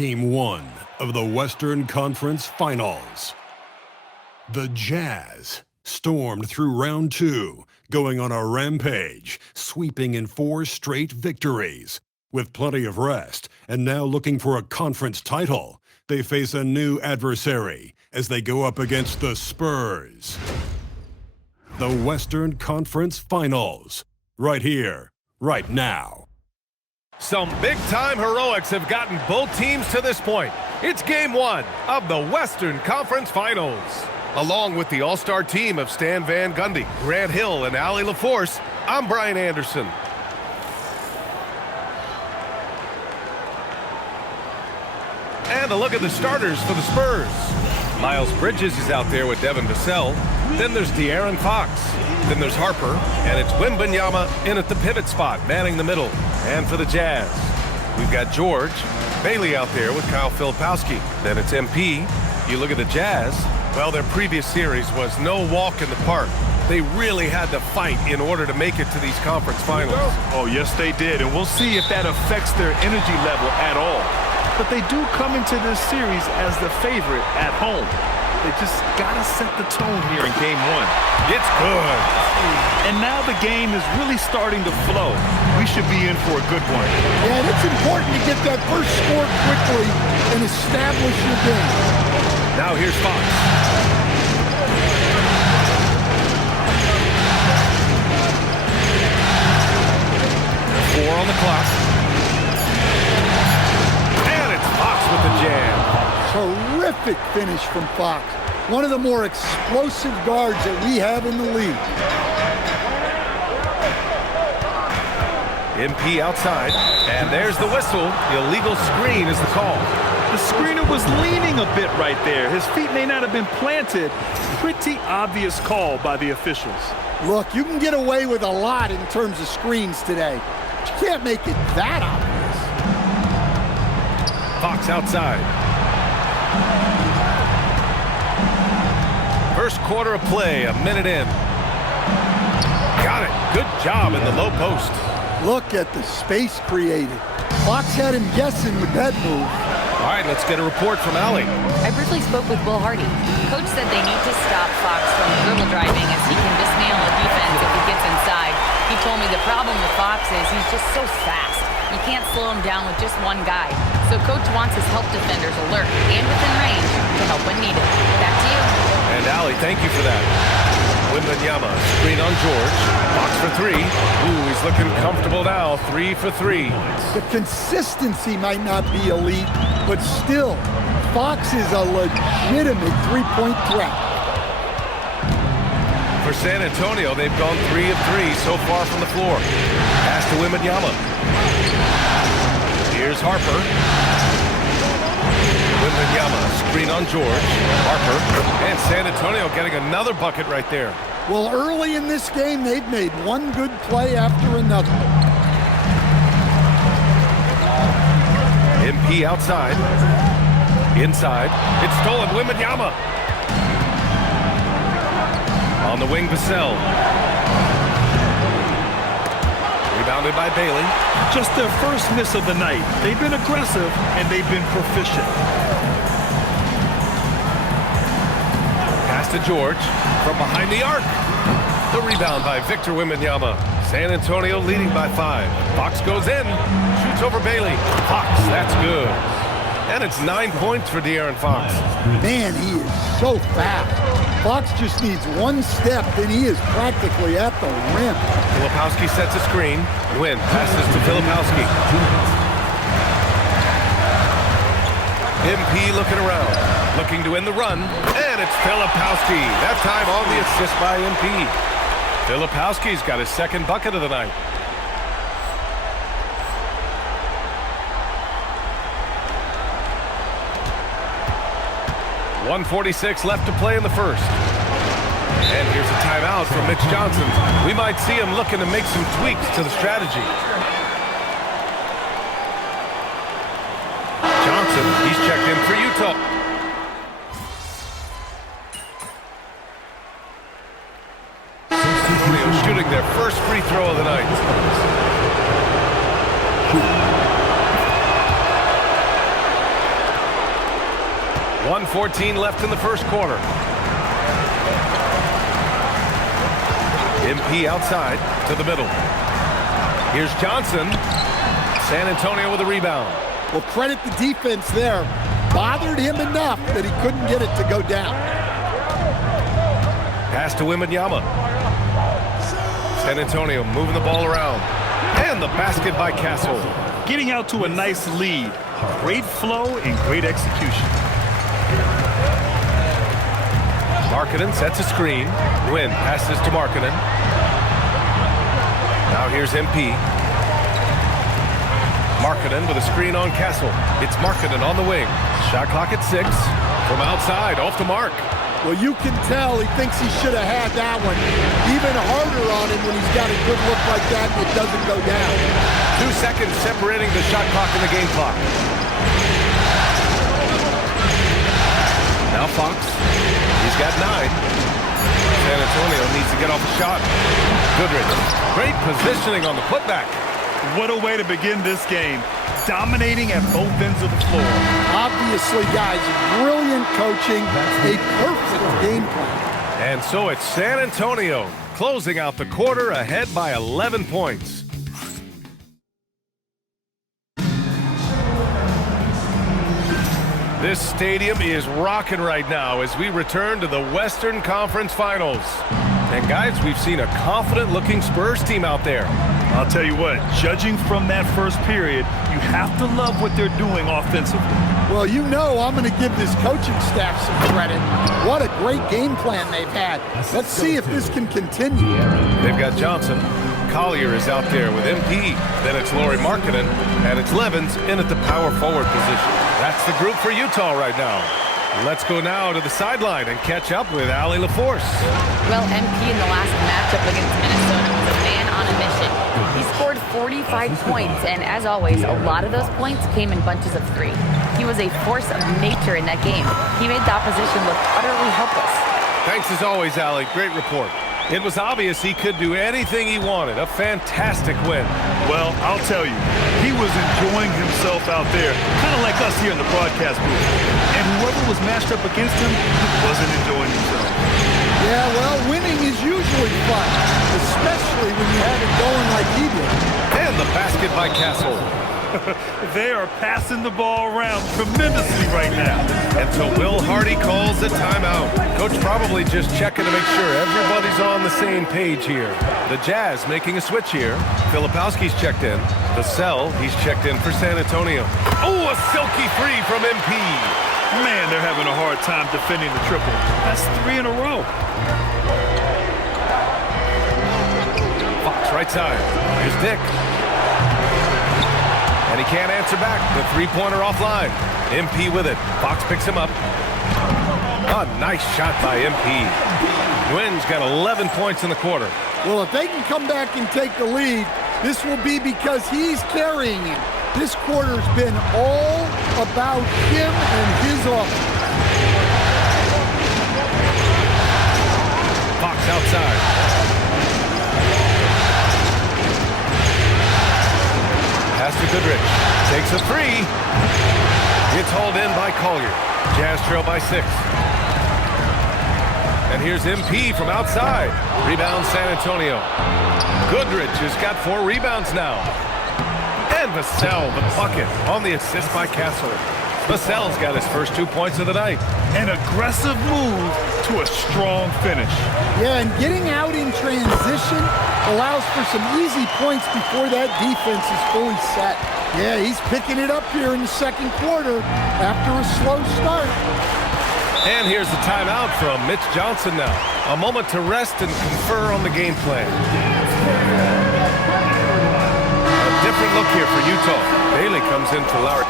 Game 1 of the Western Conference Finals. The Jazz stormed through round 2, going on a rampage, sweeping in 4 straight victories. With plenty of rest, and now looking for a conference title, they face a new adversary as they go up against the Spurs. The Western Conference Finals, right here, right now. Some big-time heroics have gotten both teams to this point. It's Game 1 of the Western Conference Finals. Along with the all-star team of Stan Van Gundy, Grant Hill, and Allie LaForce, I'm Brian Anderson. And a look at the starters for the Spurs. Miles Bridges is out there with Devin Vassell. Then there's De'Aaron Fox. Then there's Harper. And it's Wembanyama in at the pivot spot, manning the middle. And for the Jazz, we've got George Bailey out there with Kyle Filipowski. Then it's MP. You look at the Jazz. Well, their previous series was no walk in the park. They really had to fight in order to make it to these conference finals. Oh, yes, they did. And we'll see if that affects their energy level at all. But they do come into this series as the favorite at home. They just got to set the tone here in Game 1. It's good. And now the game is really starting to flow. We should be in for a good one. Yeah, and it's important to get that first score quickly and establish your game. Now here's Fox. Four on the clock. With the jam. Terrific finish from Fox. One of the more explosive guards that we have in the league. MP outside, and there's the whistle. The illegal screen is the call. The screener was leaning a bit right there. His feet may not have been planted. Pretty obvious call by the officials. Look, you can get away with a lot in terms of screens today. But you can't make it that obvious. Fox outside. First quarter of play, a minute in. Got it. Good job in the low post. Look at the space created. Fox had him guessing with that move. All right, let's get a report from Allie. I briefly spoke with Will Hardy. Coach said they need to stop Fox from dribble driving as he can dismantle a defense if he gets inside. He told me the problem with Fox is he's just so fast. You can't slow him down with just one guy. So Coach wants his help defenders alert and within range to help when needed. Back to you. And Allie, thank you for that. Wembanyama, screen on George. Fox for 3. Ooh, he's looking comfortable now. 3 for 3. The consistency might not be elite, but still, Fox is a legitimate three-point threat. For San Antonio, they've gone 3 of 3 so far from the floor. Pass to Wembanyama. Here's Harper. Wembanyama, screen on George. Harper, and San Antonio getting another bucket right there. Well, early in this game, they've made one good play after another. MP outside. Inside. It's stolen. Wembanyama. On the wing, Vassell. Rebounded by Bailey. Just their first miss of the night. They've been aggressive, and they've been proficient. Pass to George from behind the arc. The rebound by Victor Wembanyama. San Antonio leading by 5. Fox goes in. Shoots over Bailey. Fox, that's good. And it's 9 points for De'Aaron Fox. Man, he is so fast. Fox just needs one step, then he is practically at the rim. Filipowski sets a screen. Win passes to Filipowski. MP looking around, looking to end the run, and it's Filipowski. That time on the assist by MP. Filipowski's got his second bucket of the night. .146 left to play in the first. And here's a timeout from Mitch Johnson. We might see him looking to make some tweaks to the strategy. Johnson, he's checked in for Utah. San shooting their first free throw of the night. 1:14 left in the first quarter. MP outside to the middle. Here's Johnson. San Antonio with a rebound. Well, credit the defense there. Bothered him enough that he couldn't get it to go down. Pass to Wembanyama. San Antonio moving the ball around. And the basket by Castle. Getting out to a nice lead. Great flow and great execution. Markkanen sets a screen. Nguyen passes to Markkanen. Now here's MP. Markkanen with a screen on Castle. It's Markkanen on the wing. Shot clock at 6. From outside, off the mark. Well, you can tell he thinks he should have had that one. Even harder on him when he's got a good look like that and it doesn't go down. 2 seconds separating the shot clock and the game clock. Now Fox. He's got 9. San Antonio needs to get off the shot. Goodrich. Great positioning on the putback. What a way to begin this game. Dominating at both ends of the floor. Obviously, guys, brilliant coaching, a perfect game plan. And so it's San Antonio closing out the quarter ahead by 11 points. This stadium is rocking right now as we return to the Western Conference Finals. And guys, we've seen a confident-looking Spurs team out there. I'll tell you what, judging from that first period, you have to love what they're doing offensively. Well, you know I'm going to give this coaching staff some credit. What a great game plan they've had. Let's see if this can continue. They've got Johnson. Collier is out there with MP. Then it's Lauri Markkanen, and it's Levens in at the power forward position. That's the group for Utah right now. Let's go now to the sideline and catch up with Allie LaForce. Well, MP in the last matchup against Minnesota was a man on a mission. He scored 45 points, and as always, a lot of those points came in bunches of 3. He was a force of nature in that game. He made the opposition look utterly helpless. Thanks as always, Allie. Great report. It was obvious he could do anything he wanted. A fantastic win. Well, I'll tell you, he was enjoying himself out there, kind of like us here in the broadcast booth. And whoever was matched up against him wasn't enjoying himself. Yeah, well, winning is usually fun, especially when you have it going like he did. And the basket by Castle. They are passing the ball around tremendously right now. And so Will Hardy calls the timeout. Coach probably just checking to make sure everybody's on the same page here. The Jazz making a switch here. Filipowski's checked in. Vassell, he's checked in for San Antonio. Oh, a silky three from MP. Man, they're having a hard time defending the triple. That's 3 in a row. Fox right side. Here's Dick. And he can't answer back. The three-pointer offline. MP with it. Fox picks him up. A nice shot by MP. Nguyen's got 11 points in the quarter. Well, if they can come back and take the lead, this will be because he's carrying him. This quarter's been all about him and his offense. Fox outside. Pass to Goodrich. Takes a 3. It's hauled in by Collier. Jazz trail by 6. And here's MP from outside. Rebound San Antonio. Goodrich has got 4 rebounds now. And Vassell, the bucket, on the assist by Castle. Vassell's got his first 2 points of the night. An aggressive move to a strong finish. Yeah, and getting out in transition allows for some easy points before that defense is fully set. Yeah, he's picking it up here in the second quarter after a slow start. And here's the timeout from Mitch Johnson now. A moment to rest and confer on the game plan. A different look here for Utah. Bailey comes in for Lowry.